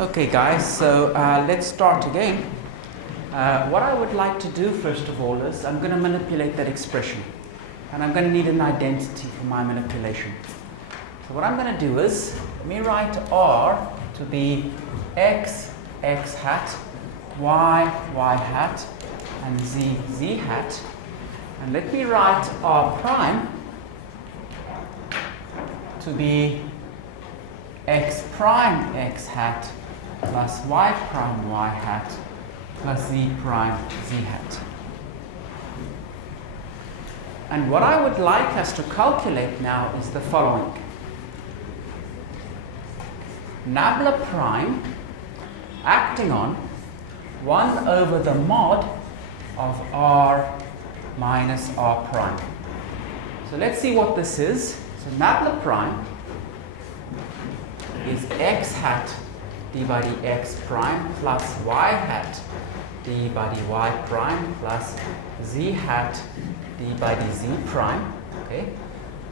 Okay guys, so let's start again. What I would like to do first of all is I'm going to manipulate that expression, and I'm going to need an identity for my manipulation. So what I'm going to do is, let me write R to be x, x hat, y, y hat, and z, z hat. And let me write R prime to be x prime x hat plus y prime y hat plus z prime z hat. And what I would like us to calculate now is the following. Nabla prime acting on 1 over the mod of r minus r prime. So let's see what this is. So Nabla prime is x hat d by dx prime plus y hat d by dy prime plus z hat d by dz prime. Okay,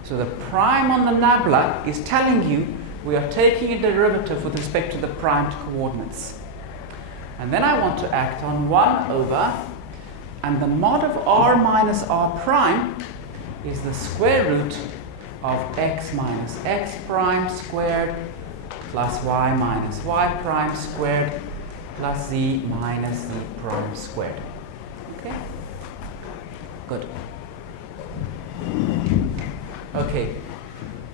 so the prime on the nabla is telling you we are taking a derivative with respect to the primed coordinates. And then I want to act on 1 over, and the mod of r minus r prime is the square root of x minus x prime squared plus y minus y prime squared plus z minus z prime squared. Okay? Good. Okay.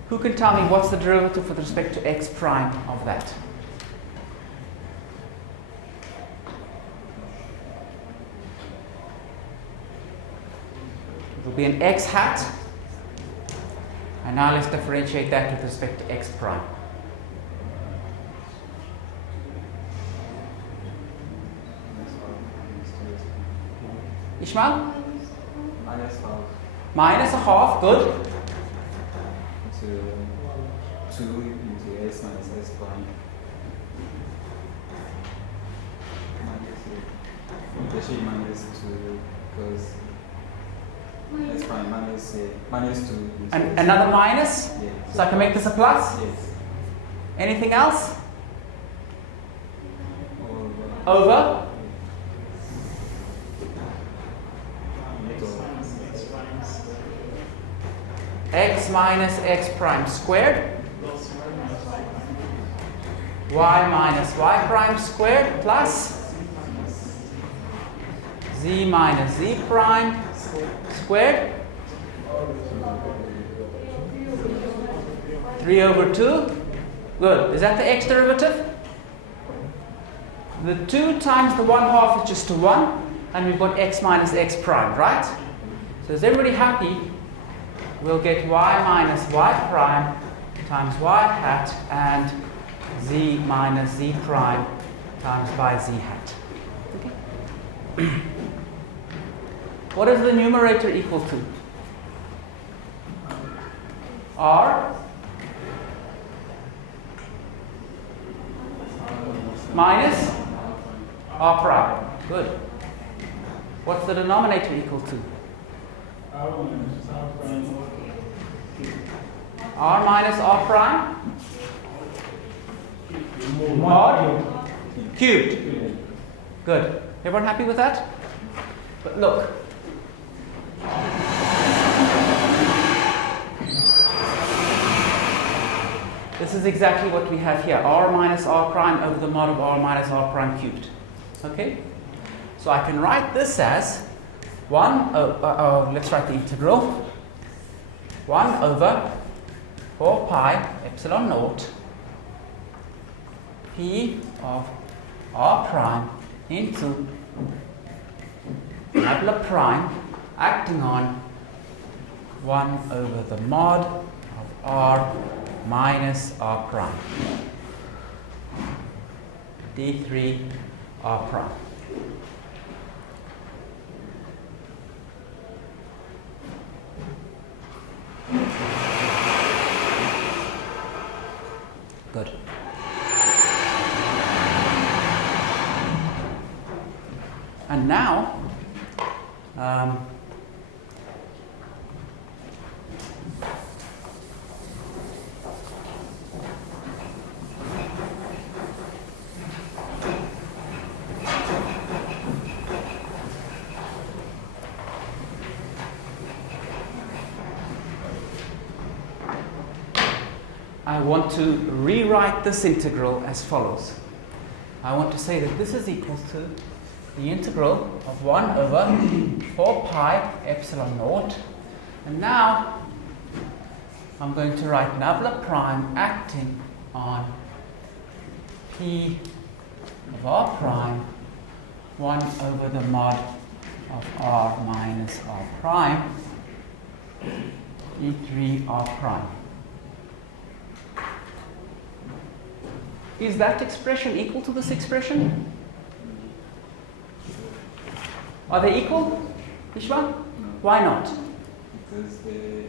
Who can tell me what's the derivative with respect to x prime of that? It will be an x hat. And now let's differentiate that with respect to x prime. Ishmael? Minus half. Minus a half, good. To 2 into s minus s prime. Actually minus 2 because s prime minus 2. And another minus? Yeah. So I can make this a plus? Yes. Anything else? Over. Over? X minus x prime squared, y minus y prime squared plus z minus z prime squared, 3 over 2. Good. Is that the x derivative? The 2 times the 1/2 is just a 1, and we've got x minus x prime, right? So is everybody happy? We'll get y minus y prime times y hat and z minus z prime times by z hat. Okay. What is the numerator equal to? R minus r prime. Good. What's the denominator equal to? R minus r prime mod cubed. Good. Everyone happy with that? But look. This is exactly what we have here. R minus r prime over the mod of r minus r prime cubed. Okay? So I can write this as 1 over, let's write the integral. 1 over 4 pi epsilon naught p of r prime into nabla prime acting on 1 over the mod of r minus r prime d3 r prime. Good. And now, want to rewrite this integral as follows. I want to say that this is equal to the integral of 1 over 4 pi epsilon naught. And now I'm going to write nabla prime acting on P of r prime 1 over the mod of r minus r prime d3 r prime. Is that expression equal to this expression? Are they equal, Ishwan? No. Why not? Because the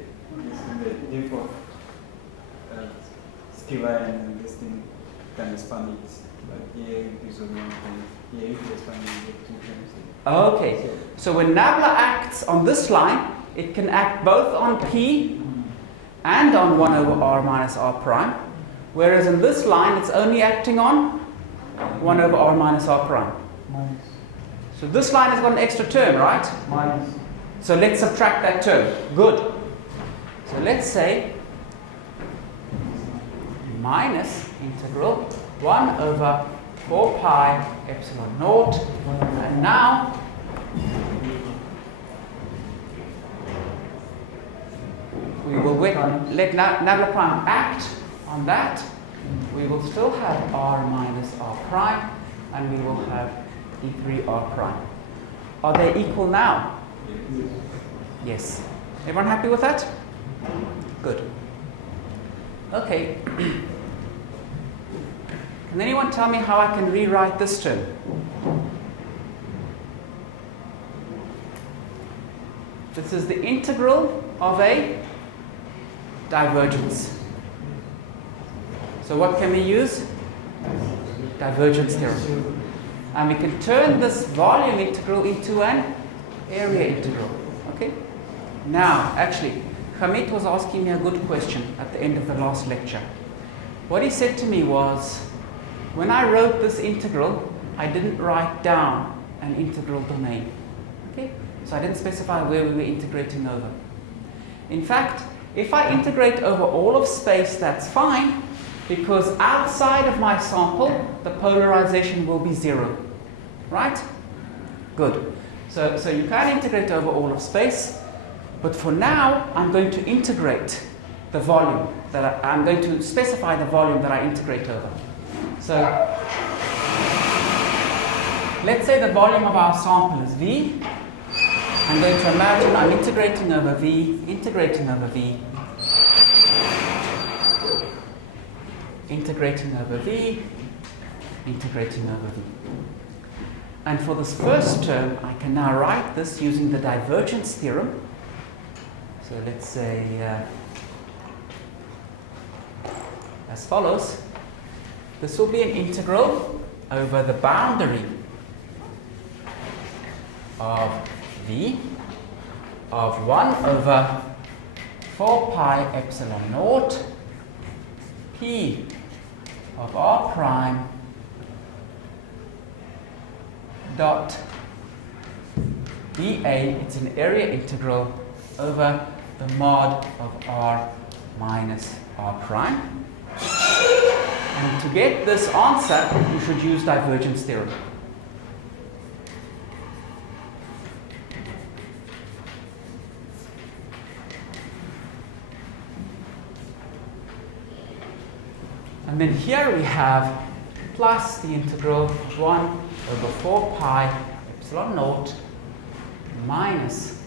default scalar and this thing can expand it. But here it is only one thing. Here if you expand it, you get 2 times. Okay, so when nabla acts on this line, it can act both on P and on 1 over r minus r prime, whereas in this line it's only acting on 1 over r minus r prime. Minus. So this line has got an extra term, right? Minus. So let's subtract that term. Good. So let's say minus integral 1 over 4 pi epsilon naught. And now we will let nabla prime act on that. We will still have r minus r prime, and we will have d3 r prime. Are they equal now? Yes. Everyone happy with that? Good. Okay. Can anyone tell me how I can rewrite this term? This is the integral of a divergence. So what can we use? Divergence theorem. And we can turn this volume integral into an area integral. Okay? Now, actually, Hamid was asking me a good question at the end of the last lecture. What he said to me was, when I wrote this integral, I didn't write down an integral domain. Okay? So I didn't specify where we were integrating over. In fact, if I integrate over all of space, that's fine, because outside of my sample, the polarization will be 0. Right? Good. So you can integrate over all of space, but for now, I'm going to integrate the volume that I'm going to specify the volume that I integrate over. So let's say the volume of our sample is V. I'm going to imagine I'm integrating over V, integrating over V, integrating over V, integrating over V. And for this first term, I can now write this using the divergence theorem. So let's say as follows. This will be an integral over the boundary of V of 1 over 4 pi epsilon naught P of r prime dot dA. It's an area integral over the mod of r minus r prime. And to get this answer, you should use divergence theorem. And then here we have plus the integral of 1 over 4 pi epsilon naught minus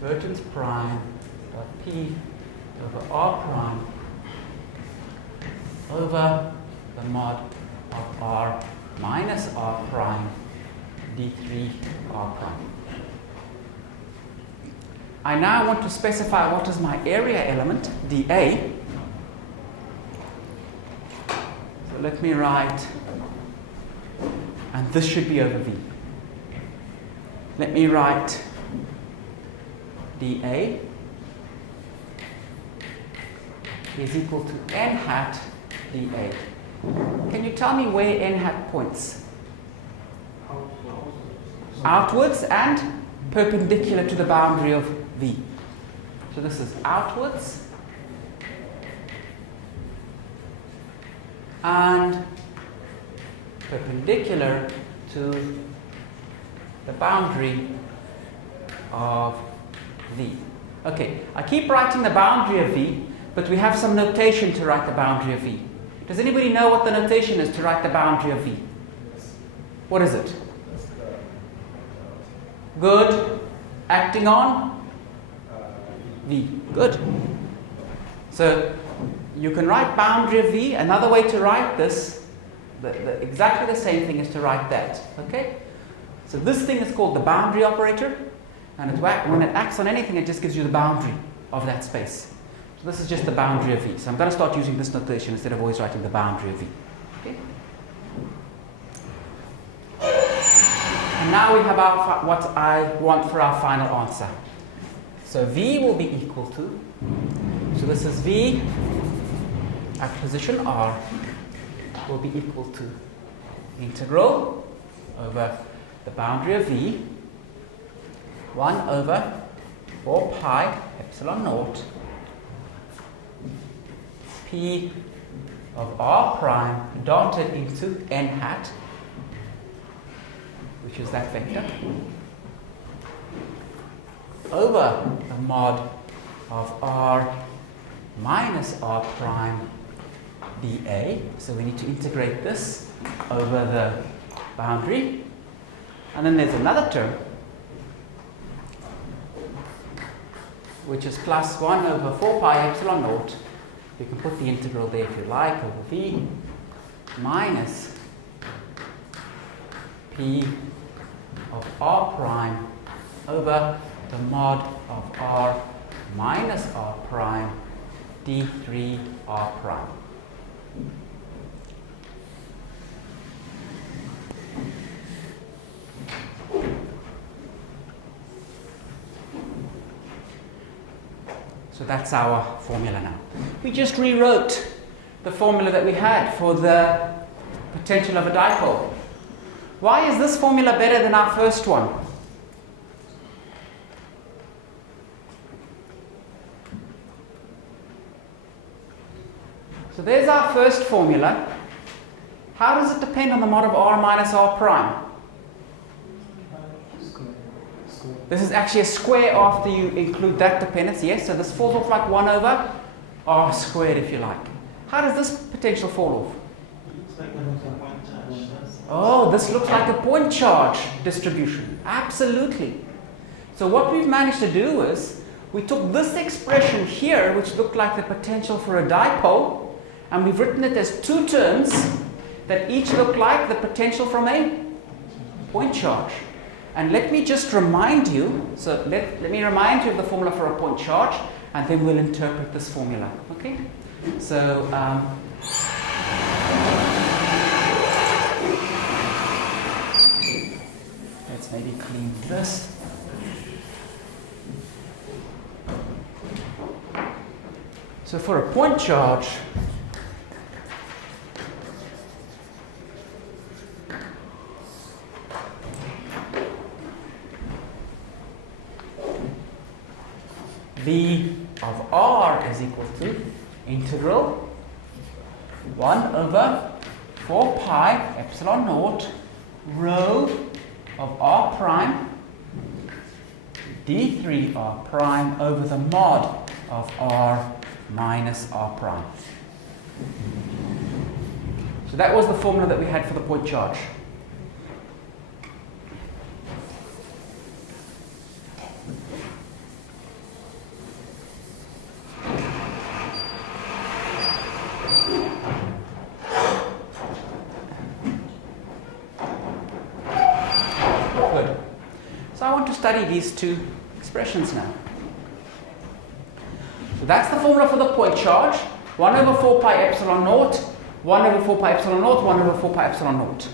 divergence prime dot P over r prime over the mod of r minus r prime d3 r prime. I now want to specify what is my area element, dA. So let me write, and this should be over V. Let me write dA is equal to n hat dA. Can you tell me where n hat points? Outwards and perpendicular to the boundary of V. So this is outwards and perpendicular to the boundary of V. Okay, I keep writing the boundary of V, but we have some notation to write the boundary of V. Does anybody know what the notation is to write the boundary of V? What is it? Good. Acting on V. Good. So you can write boundary of V. Another way to write this, exactly the same thing is to write that. Okay? So this thing is called the boundary operator, and when it acts on anything, it just gives you the boundary of that space. So this is just the boundary of V. So I'm going to start using this notation instead of always writing the boundary of V. Okay? And now we have what I want for our final answer. So V will be equal to, so this is V at position R will be equal to integral over the boundary of V 1 over 4 pi epsilon naught P of R prime dotted into n hat, which is that vector, over the mod of R minus R prime dA. So we need to integrate this over the boundary. And then there's another term, which is plus 1 over 4 pi epsilon naught. You can put the integral there if you like, over V minus P of R prime over the mod of R minus R prime D3 R prime. So that's our formula now. We just rewrote the formula that we had for the potential of a dipole. Why is this formula better than our first one? So there's our first formula. How does it depend on the mod of R minus R prime? This is actually a square after you include that dependence, yes? So this falls off like 1 over R squared, if you like. How does this potential fall off? Oh, this looks like a point charge distribution. Absolutely. So what we've managed to do is, we took this expression here, which looked like the potential for a dipole, and we've written it as two terms that each look like the potential from a point charge. And let me just remind you, so let me remind you of the formula for a point charge, and then we'll interpret this formula, okay? So, let's maybe clean this. So for a point charge, V of R is equal to integral 1 over 4 pi epsilon naught rho of R prime D3 R prime over the mod of R minus R prime. So that was the formula that we had for the point charge. Study these two expressions now. So that's the formula for the point charge. 1 over 4 pi epsilon naught, 1 over 4 pi epsilon naught, 1 over 4 pi epsilon naught.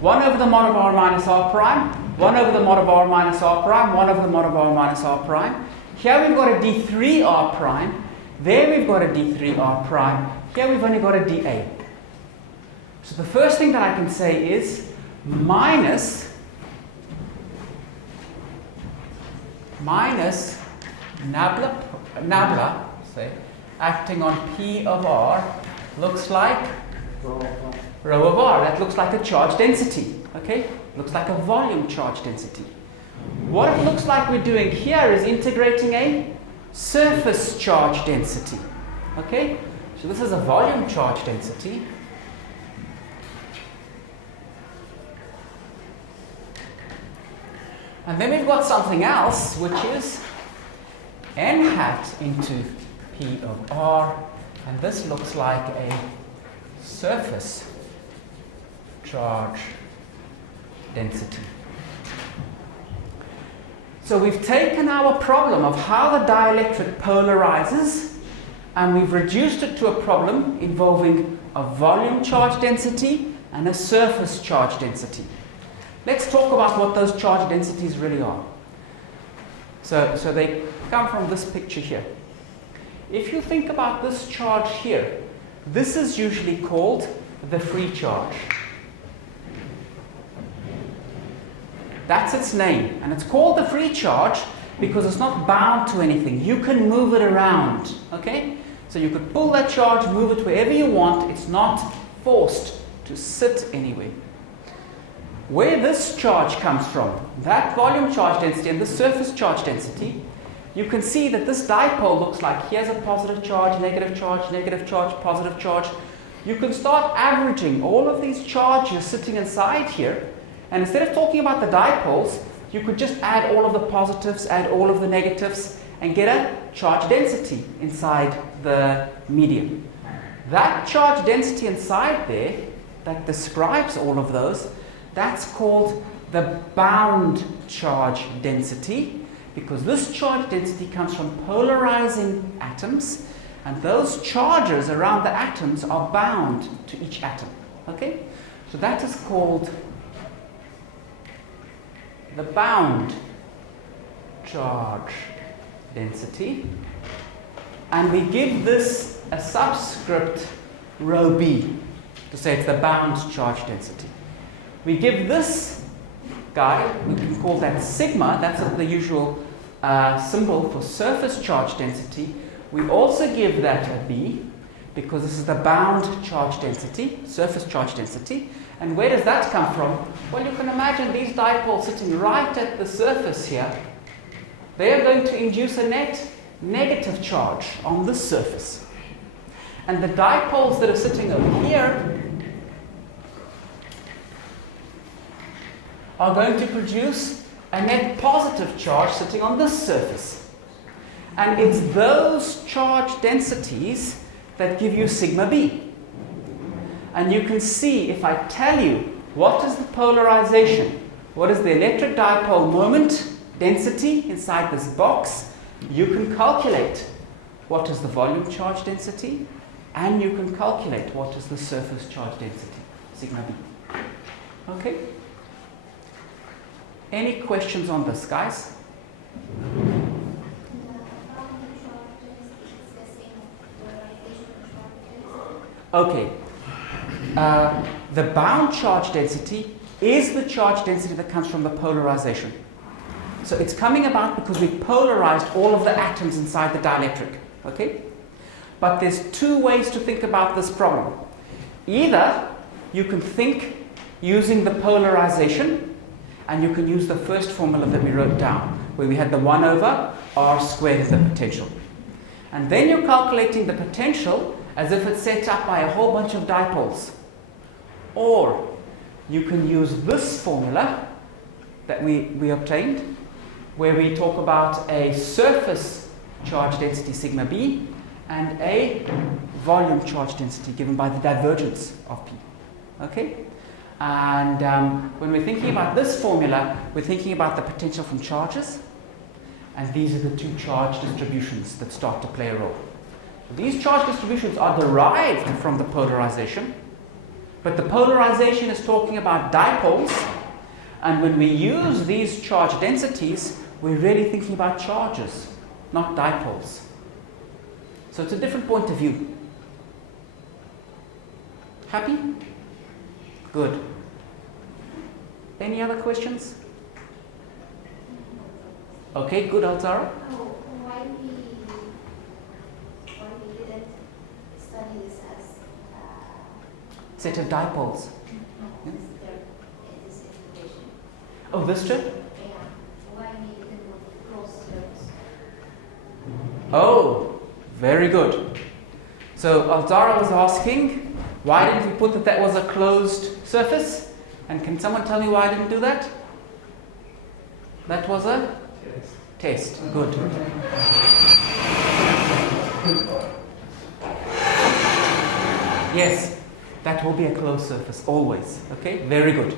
1 over the mod of R minus R prime, 1 over the mod of R minus R prime, 1 over the mod of R minus R prime. Here we've got a D3 R prime, there we've got a D3 R prime, here we've only got a DA. So the first thing that I can say is minus nabla, say, acting on P of R looks like Rho of r. That looks like a charge density. Okay? Looks like a volume charge density. What it looks like we're doing here is integrating a surface charge density. Okay? So this is a volume charge density. And then we've got something else, which is n hat into P of r. And this looks like a surface charge density. So we've taken our problem of how the dielectric polarizes and we've reduced it to a problem involving a volume charge density and a surface charge density. Let's talk about what those charge densities really are. So they come from this picture here. If you think about this charge here, this is usually called the free charge. That's its name. And it's called the free charge because it's not bound to anything. You can move it around. Okay? So you could pull that charge, move it wherever you want. It's not forced to sit anywhere. Where this charge comes from, that volume charge density and the surface charge density, you can see that this dipole looks like here's a positive charge, negative charge, positive charge. You can start averaging all of these charges sitting inside here, and instead of talking about the dipoles, you could just add all of the positives, add all of the negatives, and get a charge density inside the medium. That charge density inside there that describes all of those, that's called the bound charge density, because this charge density comes from polarizing atoms, and those charges around the atoms are bound to each atom. Okay? So that is called the bound charge density, and we give this a subscript rho b to say it's the bound charge density. We give this guy, we can call that sigma, that's the usual symbol for surface charge density. We also give that a b because this is the bound charge density, surface charge density. And where does that come from? Well, you can imagine these dipoles sitting right at the surface here. They are going to induce a net negative charge on this surface. And the dipoles that are sitting over here are going to produce a net positive charge sitting on this surface. And it's those charge densities that give you sigma b. And you can see, if I tell you what is the polarization, what is the electric dipole moment density inside this box, you can calculate what is the volume charge density, and you can calculate what is the surface charge density, sigma b. Okay? Any questions on this, guys? Okay. The bound charge density is the charge density that comes from the polarization. So it's coming about because we polarized all of the atoms inside the dielectric. Okay? But there's two ways to think about this problem. Either you can think using the polarization, and you can use the first formula that we wrote down, where we had the 1 over r squared as the potential. And then you're calculating the potential as if it's set up by a whole bunch of dipoles. Or you can use this formula that we obtained, where we talk about a surface charge density sigma b and a volume charge density given by the divergence of p. Okay? And when we're thinking about this formula, we're thinking about the potential from charges, and these are the two charge distributions that start to play a role. So these charge distributions are derived from the polarization, but the polarization is talking about dipoles, and when we use these charge densities, we're really thinking about charges, not dipoles. So it's a different point of view. Happy? Good. Any other questions? Okay, good, Altara. Why we didn't study this as set of dipoles. No, this information. Oh, this strip? Yeah. Why need to cross surface? Oh, very good. So Altara was asking, why didn't we put that was a closed surface? And can someone tell me why I didn't do that? That was a test. Good. Yes, that will be a closed surface, always. Okay, very good.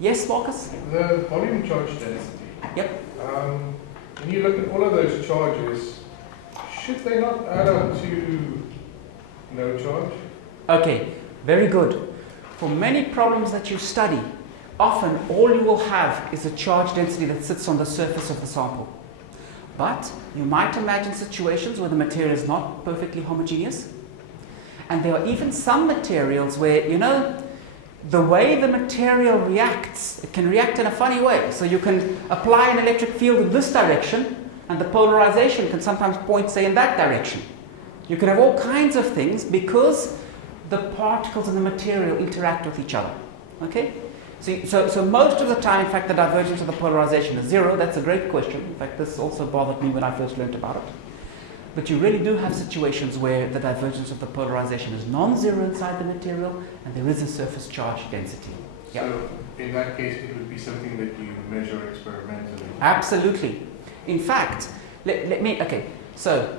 Yes, Marcus? The volume charge density. Yep. When you look at all of those charges, should they not add up to no charge? Okay, very good. For many problems that you study, often all you will have is a charge density that sits on the surface of the sample. But you might imagine situations where the material is not perfectly homogeneous. And there are even some materials where, you know, the way the material reacts, it can react in a funny way. So you can apply an electric field in this direction, and the polarization can sometimes point, say, in that direction. You can have all kinds of things because the particles in the material interact with each other. Okay? So most of the time, in fact, the divergence of the polarization is zero. That's a great question. In fact, this also bothered me when I first learned about it. But you really do have situations where the divergence of the polarization is non-zero inside the material, and there is a surface charge density. Yep. So in that case, it would be something that you measure experimentally. Absolutely. In fact, so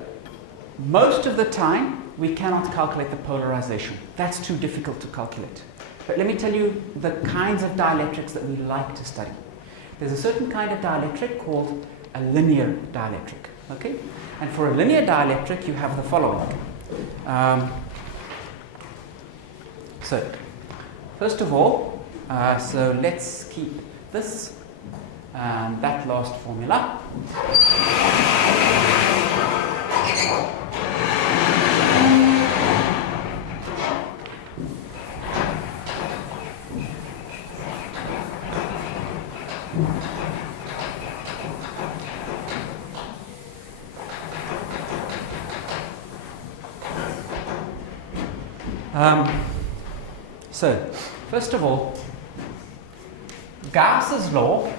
most of the time, we cannot calculate the polarization. That's too difficult to calculate. But let me tell you the kinds of dielectrics that we like to study. There's a certain kind of dielectric called a linear dielectric. Okay? And for a linear dielectric, you have the following. So, first of all, so let's keep this and that last formula. So, first of all, Gauss's law,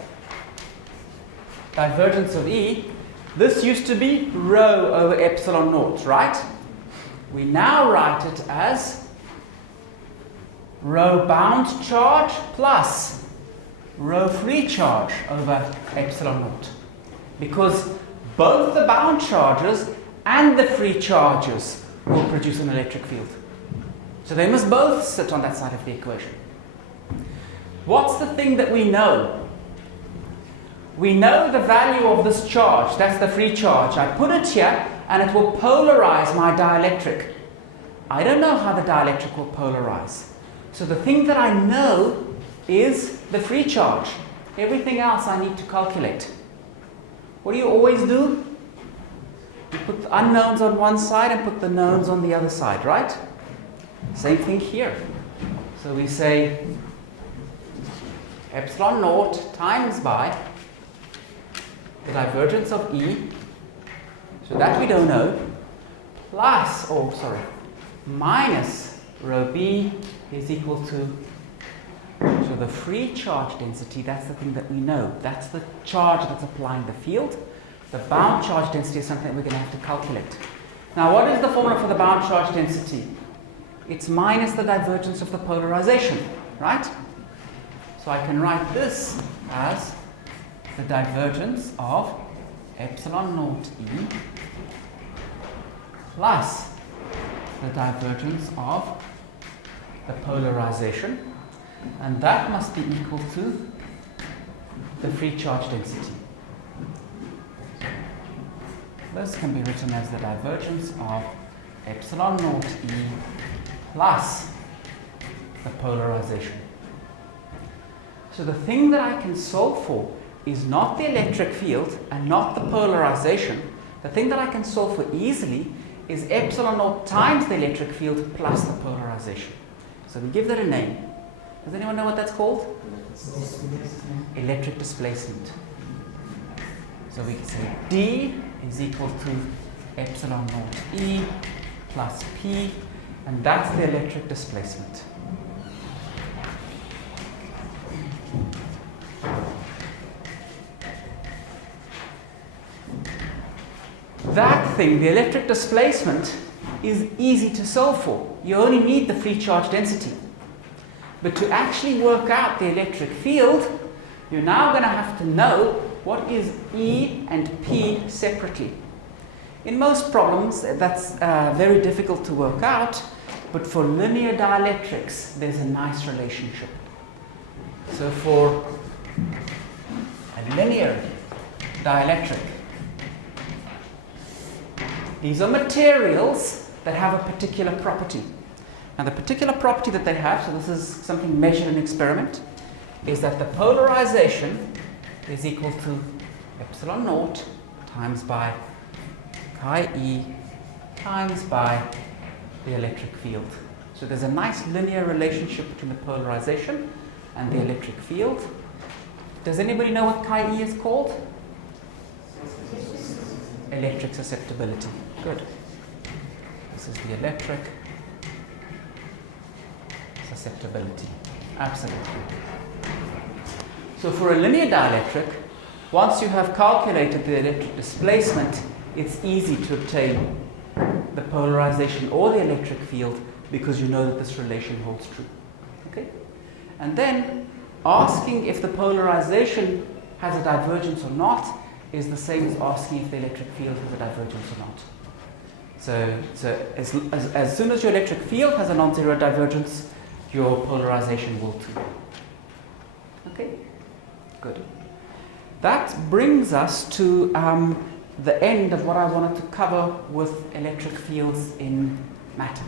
divergence of E, this used to be rho over epsilon naught, right? We now write it as rho bound charge plus rho free charge over epsilon naught. Because both the bound charges and the free charges will produce an electric field. So they must both sit on that side of the equation. What's the thing that we know? We know the value of this charge, that's the free charge. I put it here and it will polarize my dielectric. I don't know how the dielectric will polarize. So the thing that I know is the free charge. Everything else I need to calculate. What do you always do? You put the unknowns on one side and put the knowns on the other side, right? Same thing here. So we say epsilon naught times by the divergence of E, so that we don't know, plus, minus rho B is equal to, so the free charge density, that's the thing that we know. That's the charge that's applying the field. The bound charge density is something we're going to have to calculate. Now, what is the formula for the bound charge density? It's minus the divergence of the polarization, right? So I can write this as the divergence of epsilon naught E plus the divergence of the polarization, and that must be equal to the free charge density. This can be written as the divergence of epsilon naught E plus the polarization. So the thing that I can solve for is not the electric field and not the polarization. The thing that I can solve for easily is epsilon naught times the electric field plus the polarization. So we give that a name. Does anyone know what that's called? Electric displacement. So we can say D is equal to epsilon naught E plus P, and that's the electric displacement. That thing, the electric displacement, is easy to solve for. You only need the free charge density. But to actually work out the electric field, you're now going to have to know what is E and P separately. In most problems, that's very difficult to work out, but for linear dielectrics, there's a nice relationship. So for a linear dielectric, these are materials that have a particular property. Now the particular property that they have, so this is something measured in experiment, is that the polarization is equal to epsilon naught times by chi E times by the electric field. So there's a nice linear relationship between the polarization and the electric field. Does anybody know what chi E is called? Electric susceptibility. Good. This is the electric susceptibility. Absolutely. So for a linear dielectric, once you have calculated the electric displacement, it's easy to obtain the polarization or the electric field because you know that this relation holds true. Okay? And then asking if the polarization has a divergence or not is the same as asking if the electric field has a divergence or not. So as soon as your electric field has a non-zero divergence, your polarization will too. Okay? Good. That brings us to the end of what I wanted to cover with electric fields in matter.